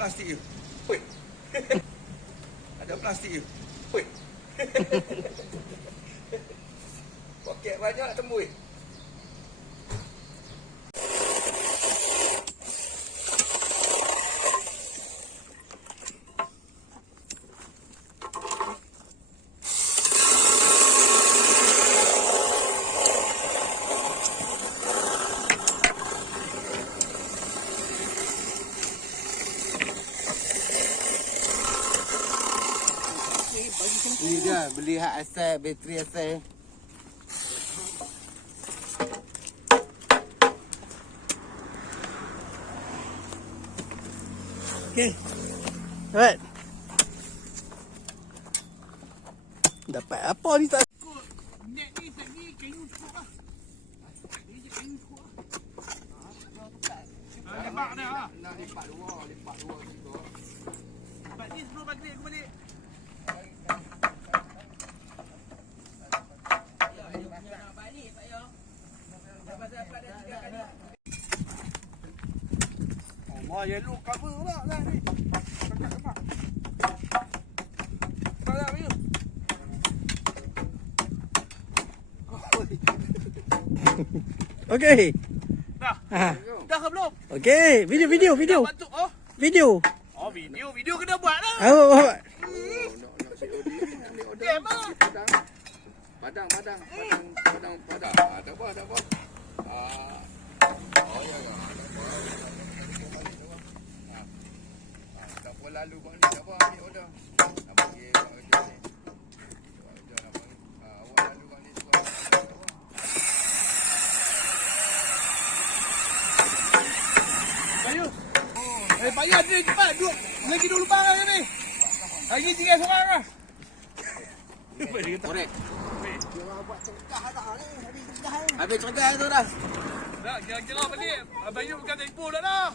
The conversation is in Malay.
plastik you. Oi. Ada plastik you. Oi. Poket banyak tembus. Ni dia beli hak asal bateri asal. Okey. Dapat. Dapat apa ni tak? Net ni tadi kayu cukup lah. Ni je kayu cukup lah. Lepak dah lah. Nak lipat dua gitu. Lepas ni sebelum maghrib aku balik. Allah, yellow cover pula dah ni. Dekat lemak. Tak nak ni. Okey. Dah. Ha. Dah ke belum? Okey, video. Dah bantuk oh. Video. Oh, video kena buat lah. Awak. Nak COD ni order. Game ah. Padang. Tak apa. Oh ya. Tak apa lalu bang ni, tak apa ambil order. Nak bagi bang kerja ni. Order nak bang. Awak lalu bang ni suka. Kayu. Payah dia cepat. Lagi 2 lubang lah ni. Lagi tinggal seorang lah. Korek. Jangan buat cegah dah ni. Habis cegah ni. Habis cegah tu dah. Dah, kira-kira balik. Abang Yu bukan tempo dah.